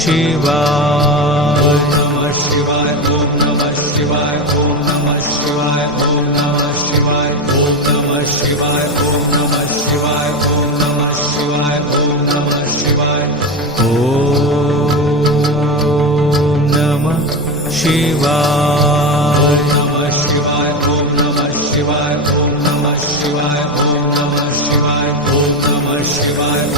शिवा नम शिवाय ॐ नमः शिवाय ॐ नमः शिवाय ॐ नमः शिवाय ॐ नम शिवाय ॐ नम शिवाय ॐ नम शिवाय ॐ नम शिवाय ॐ नम शिवा नम शिवाय ॐ नम शिवाय ॐ नम शिवाय ॐ नम शिवाय ॐ नम शिवाय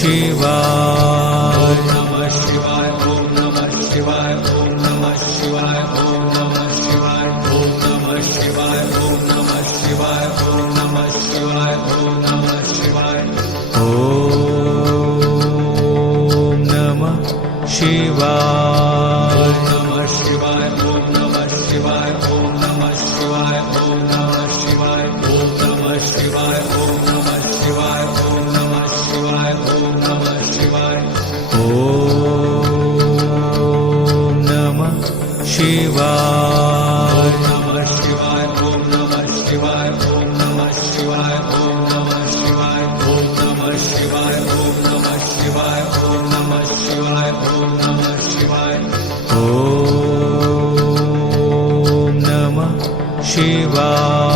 शिवाय। ॐ नमः शिवाय। ॐ नमः शिवाय ॐ नमः शिवाय ॐ नमः शिवाय ॐ नमः शिवाय ॐ नमः शिवाय ॐ नमः शिवाय ॐ नमः शिवाय ॐ नमः शिवाय शिवाय नमः शिवाय ॐ नमः शिवाय ॐ नमः शिवाय ॐ नमः शिवाय ॐ नमः शिवाय ॐ नमः शिवाय ॐ नमः शिवाय ॐ नमः शिवाय ॐ नमः शिवाय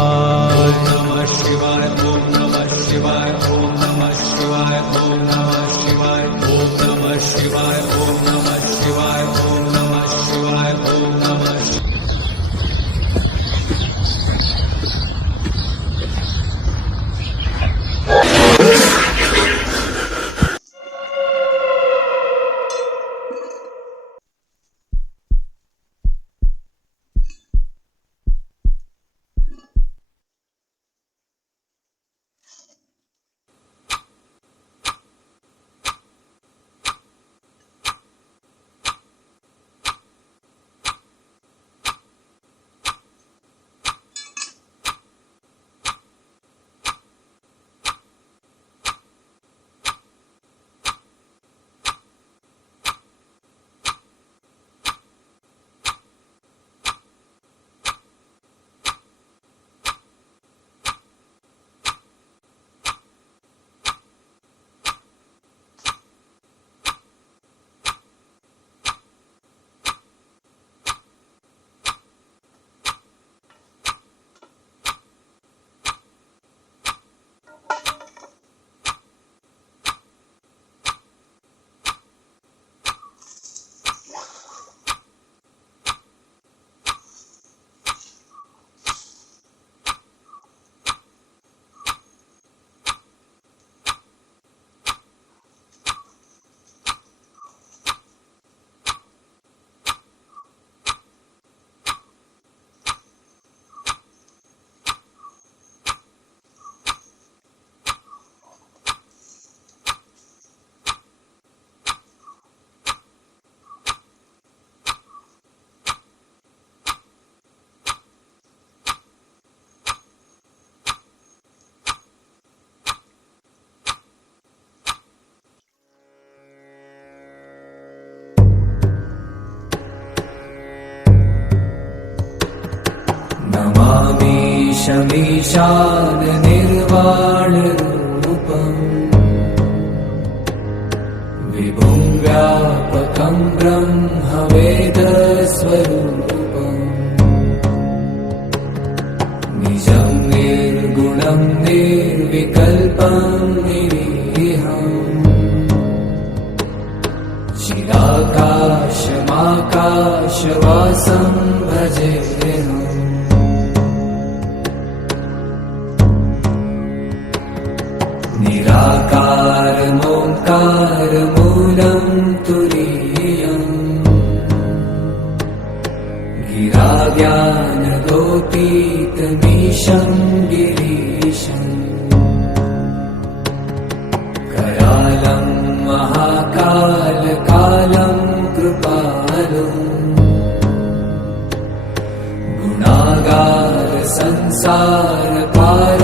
शमीशाननिर्वाणरूपम् विभुं व्यापकन्द्रं हवेदस्वरूपम् निजं निर्गुणं निर्विकल्पं निरीहम् चिराकाशमाकाशवासं भजे निराकारमोङ्कारमूलं तुरीयम् गिराज्ञानगोपीतमीशं गिरीशम् करालं महाकालकालं कृपालुम् गुणागार संसारकार